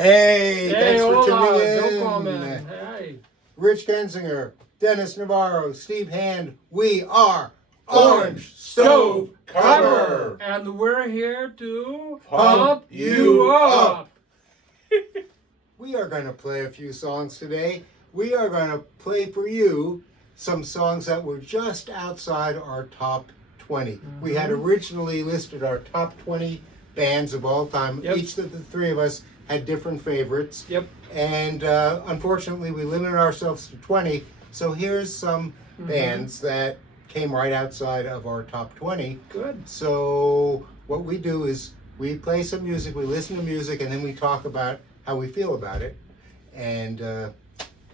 Hey, thanks for hola, tuning no in. comment. Hey. Rich Kensinger, Denis Navarro, Steve Hand. We are Orange Stove Cover. And we're here to Pump you up. We are going to play a few songs today. We are going to play for you some songs that were just outside our top 20. Mm-hmm. We had originally listed our top 20 bands of all time. Yep. Each of the three of us had different favorites. Yep. And unfortunately, we limited ourselves to 20. So here's some bands that came right outside of our top 20. Good. So what we do is we play some music, we listen to music, and then we talk about how we feel about it. And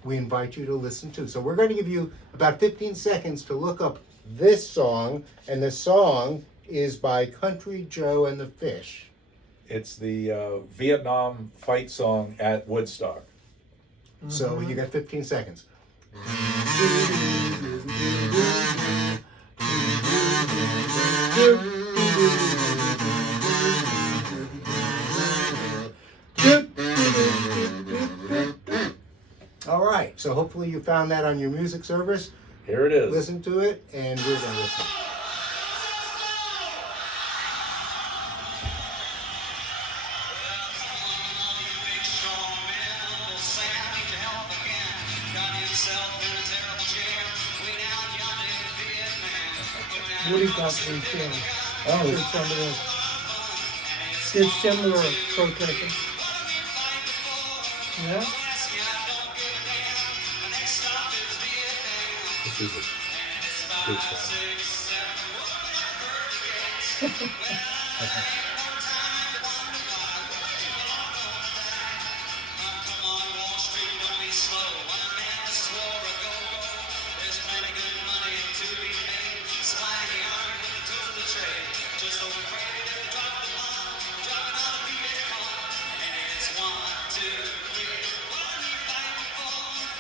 we invite you to listen too. So we're going to give you about 15 seconds to look up this song. And the song is by Country Joe and the Fish. It's the Vietnam fight song at Woodstock. So you got 15 seconds. All right, so hopefully you found that on your music service. Here it is. Listen to it, and we're going to listen. Woody Guthrie too. Oh, Did some of this. Did similar protesting. Yeah. This is a good song.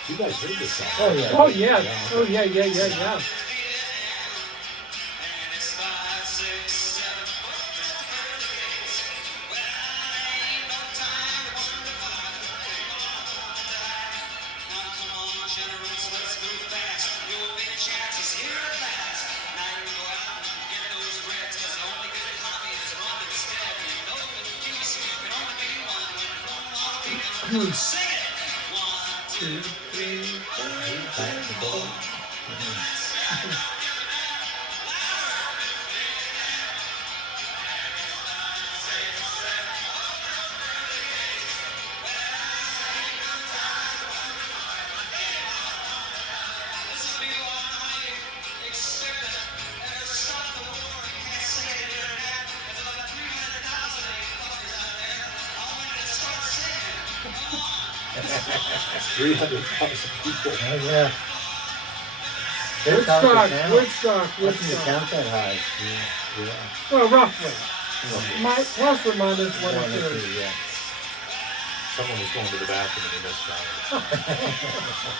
You guys heard this song? Oh, yeah. Oh yeah. Oh yeah. people. Oh, yeah. Woodstock. What can you count that high? Well, roughly. Plus or minus one or One or two. two, yeah. Someone was going to the bathroom and they missed out.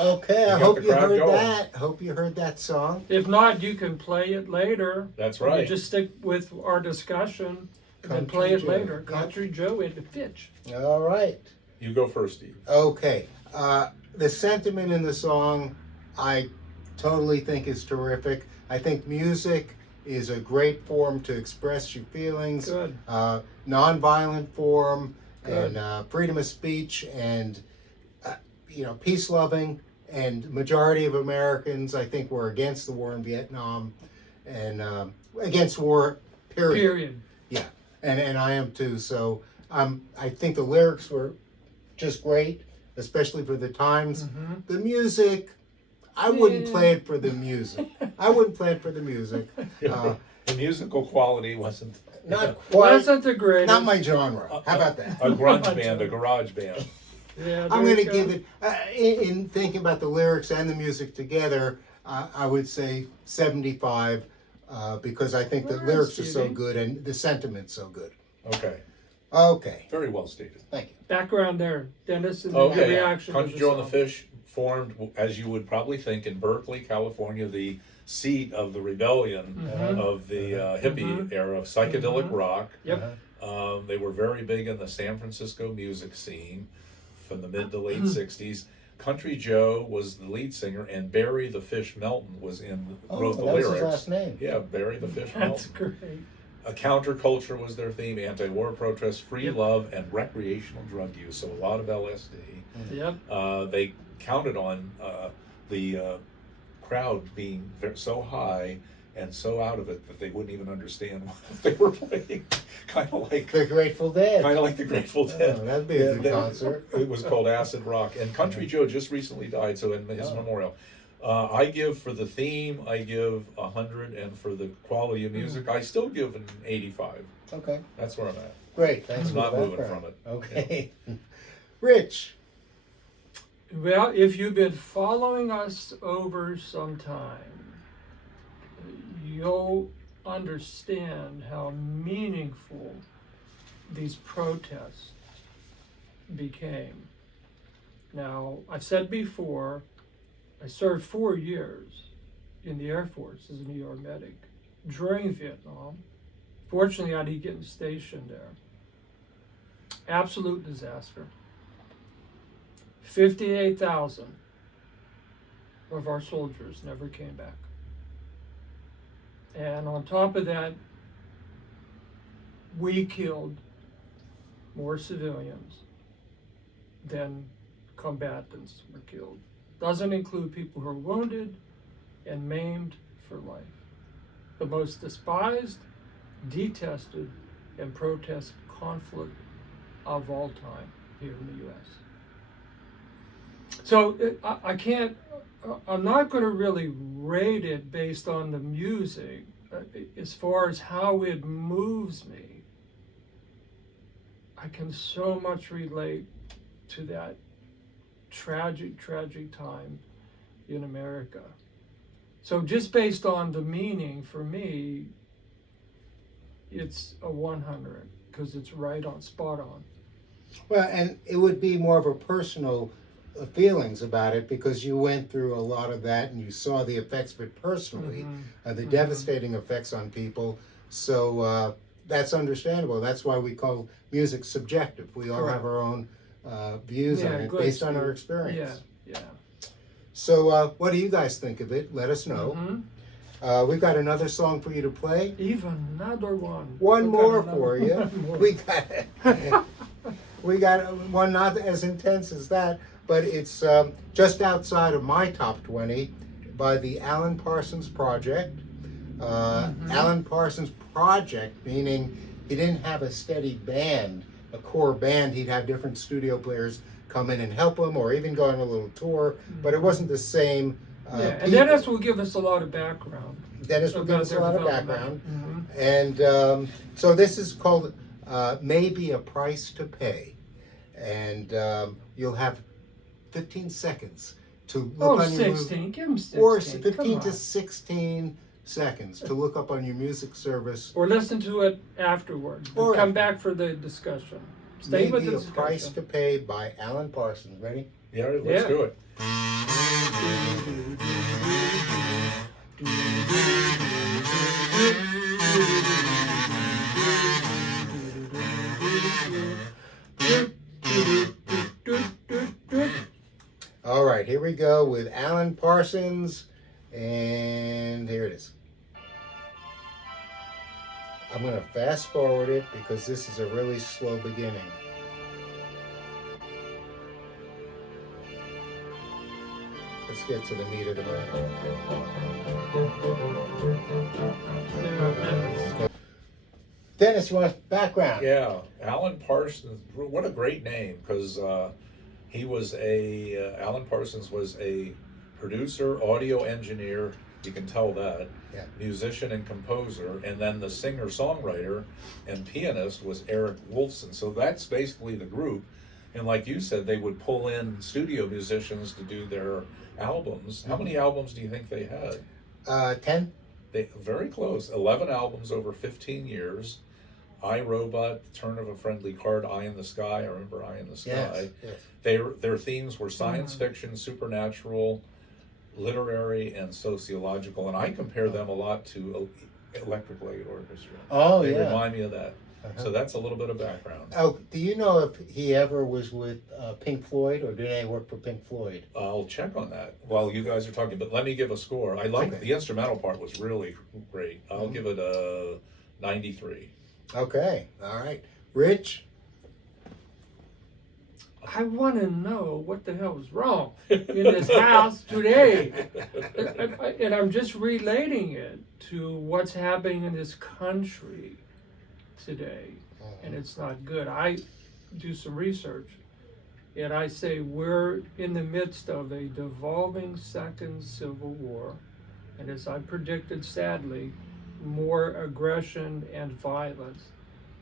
Okay, I got hope the you crowd heard going. that. Hope you heard that song. If not, you can play it later. That's You right. just stick with our discussion and then Country play it Joe. later. Yeah. Country Joe and the Fitch. All right. You go first, Steve. Okay. The sentiment in the song, I totally think is terrific. I think music is a great form to express your feelings. Good. Nonviolent form, Good. and freedom of speech, and peace loving. And majority of Americans, I think, were against the war in Vietnam, and against war. Period. Yeah, and I am too. So I think the lyrics were just great, especially for the times. Mm-hmm. The music, I wouldn't play it for the music. I wouldn't play it for the music. The musical quality wasn't Not quite. Wasn't the greatest. Not my genre. How about that? a grunge band, a garage band. Yeah, I'm there going you to go. give it, in thinking about the lyrics and the music together, I would say 75, because I think the Well, lyrics are so Stevie. good and the sentiment's so good. Okay, Okay, very well stated. thank you. Background there, Dennis, and the Okay, reaction. to Country the Joe and the song. Fish formed, as you would probably think, in Berkeley, California, the seat of the rebellion Mhm. of the hippie era of psychedelic Mhm. rock. Yep. They were very big in the San Francisco music scene from the mid to late Mm-hmm. 60s. Country Joe was the lead singer, and Barry the Fish Melton wrote the that was lyrics. his last name. Yeah, Barry the Fish That's Melton. great. A counterculture was their theme, anti-war protests, free Yep. love, and recreational drug use. So a lot of LSD. Yep. They counted on the crowd being so high and so out of it that they wouldn't even understand what they were playing. kind of like The Grateful Dead. the Grateful Dead. Oh, that'd be a good concert. It was called Acid Rock, and Country Joe just recently died. So in his memorial, I give for the theme, I give 100, and for the quality of music, I still give an 85. Okay, That's where I'm at. great. Thanks I'm for not the moving background. from it. Okay. Rich. Well, if you've been following us over some time, you'll understand how meaningful these protests became. Now, I've said before, I served 4 years in the Air Force as an ER medic during Vietnam. Fortunately, I didn't get stationed there. Absolute disaster. 58,000 of our soldiers never came back. And on top of that, we killed more civilians than combatants were killed. Doesn't include people who are wounded and maimed for life. The most despised, detested, and protest conflict of all time here in the U.S. So I can't, I'm not going to really rate it based on the music as far as how it moves me. I can so much relate to that tragic, tragic time in America. So just based on the meaning, for me, it's a 100 because it's right on, spot on. Well, and it would be more of a personal feelings about it because you went through a lot of that and you saw the effects of it personally, the devastating effects on people. So that's understandable. That's why we call music subjective. We all have our own views on it based on our experience. Yeah. So what do you guys think of it? Let us know. We've got another song for you to play. Even another one. One We've got more another for you. one more. We got one not as intense as that, but it's just outside of my top 20 by the Alan Parsons Project. Alan Parsons Project, meaning he didn't have a steady band, a core band. He'd have different studio players come in and help him, or even go on a little tour, but it wasn't the same. And Dennis will give us a lot of background. Dennis will give about us a their lot of development. background. And so this is called Maybe a Price to Pay. And you'll have 15 seconds to look on your 16. Give him 16. or Come 15 to on. 16 seconds to look up on your music service. Or listen to it afterwards. Or Come back for the discussion. Stay with Maybe the a Price discussion. to Pay by Alan Parsons. Ready? Yeah, let's Yeah. do it. All right, here we go with Alan Parsons, and here it is. I'm going to fast forward it because this is a really slow beginning. Let's get to the meat of the matter. Dennis, you want background? Yeah, Alan Parsons. What a great name, because he was Alan Parsons was a producer, audio engineer, You can tell that. Yeah. Musician and composer, and then the singer-songwriter and pianist was Eric Wolfson. So that's basically the group. And like you said, they would pull in studio musicians to do their albums. How many albums do you think they had? 10? They very close. 11 albums over 15 years. I, Robot, Turn of a Friendly Card, Eye in the Sky. I remember Eye in the Sky. Yes. Their themes were science fiction, supernatural, literary, and sociological. And I compare them a lot to Electric Light Orchestra. Oh, They yeah. remind me of that. So that's a little bit of background. Oh, do you know if he ever was with Pink Floyd, or did he work for Pink Floyd? I'll check on that while you guys are talking, but let me give a score. I like Okay. the instrumental part was really great. I'll give it a 93. Okay, all right. Rich? I want to know what the hell is wrong in this house today. And I'm just relating it to what's happening in this country today. And it's not good. I do some research, and I say we're in the midst of a devolving second civil war. And as I predicted, sadly, more aggression and violence.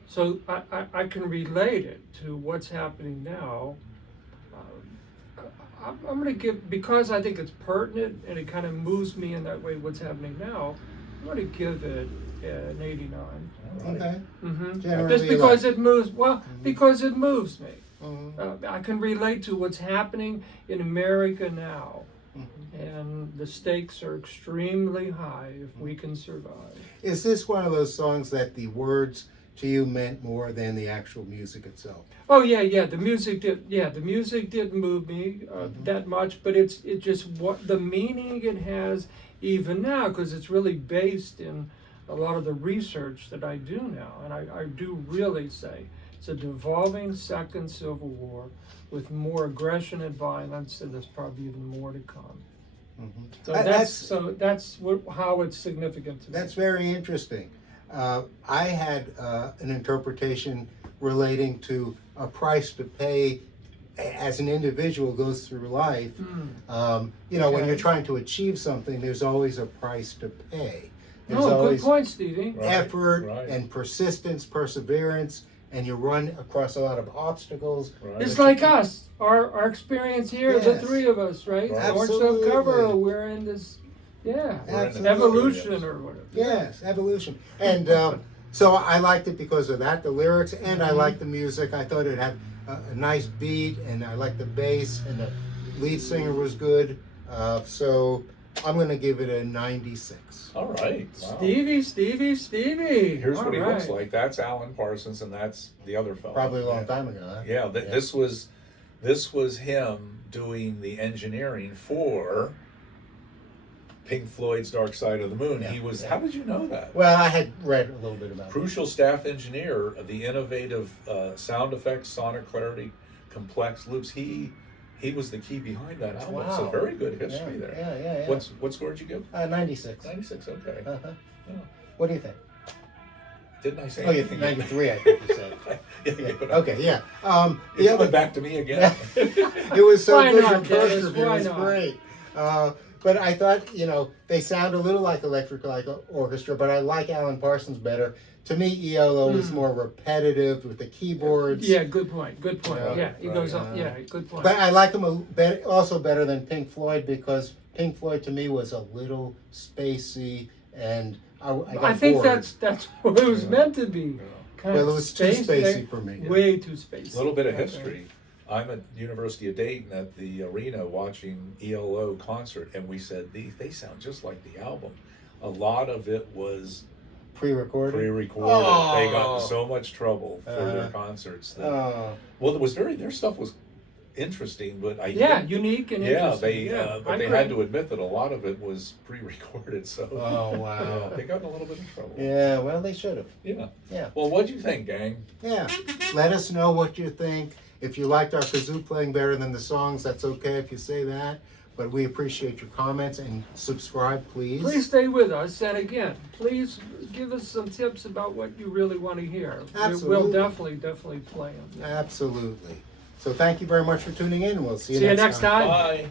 So I can relate it to what's happening now. I'm going to give, because I think it's pertinent and it kind of moves me in that way, what's happening now, I'm going to give it an 89. Okay. Mm-hmm. Just because it moves, because it moves me. I can relate to what's happening in America now. And the stakes are extremely high if we can survive. Is this one of those songs that the words to you meant more than the actual music itself? Oh yeah. The music did move me that much, but it just what the meaning it has even now, because it's really based in a lot of the research that I do now, and I do really say it's a devolving second civil war with more aggression and violence, and there's probably even more to come. So that's how it's significant to me. That's very interesting. I had an interpretation relating to a price to pay as an individual goes through life. When you're trying to achieve something, there's always a price to pay. There's good point, Stevie. Effort and persistence, perseverance, and you run across a lot of obstacles. It's like us. Our experience here, the three of us, right? Orange Subcover, we're in this, evolution or whatever. Yes, evolution. And so I liked it because of that, the lyrics, and I liked the music. I thought it had a nice beat, and I liked the bass, and the lead singer was good. So I'm going to give it a 96. All right. Wow. Stevie. Here's what he looks like. That's Alan Parsons, and that's the other fellow. Probably a long time ago, huh? Yeah, this was him doing the engineering for Pink Floyd's Dark Side of the Moon. He was. How did you know that? Well, I had read a little bit about it. Crucial staff engineer, the innovative sound effects, sonic clarity, complex loops. He was the key behind that album. Wow. So very good history there. Yeah. What score did you give? 96. 96. Okay. Yeah. What do you think? Didn't I say? Oh, you think 93? I think you said. Okay. Yeah. It's coming back to me again. It was so Why good. not, Your first Dennis? review Why was not? great. But I thought, they sound a little like Electric Light Orchestra, but I like Alan Parsons better. To me, ELO is more repetitive with the keyboards. Yeah, good point. He goes up. Good point. But I like him also better than Pink Floyd, because Pink Floyd to me was a little spacey, and I got think bored. that's what it was meant to be. Kind Well, of it was too spacey for me. Way too spacey. A little bit of history. I'm at University of Dayton at the arena watching ELO concert, and we said they sound just like the album. A lot of it was pre-recorded. Oh. They got in so much trouble for their concerts. Well, their stuff was interesting, but unique and interesting. They had to admit that a lot of it was pre-recorded. So oh wow, they got in a little bit of trouble. Yeah, well, they should have. Yeah. Well, what'd you think, gang? Yeah, let us know what you think. If you liked our kazoo playing better than the songs, that's okay if you say that. But we appreciate your comments, and subscribe, please. Please stay with us, and again, please give us some tips about what you really want to hear. Absolutely. We'll definitely play them. Absolutely. So thank you very much for tuning in. We'll see you See you next next time. Bye.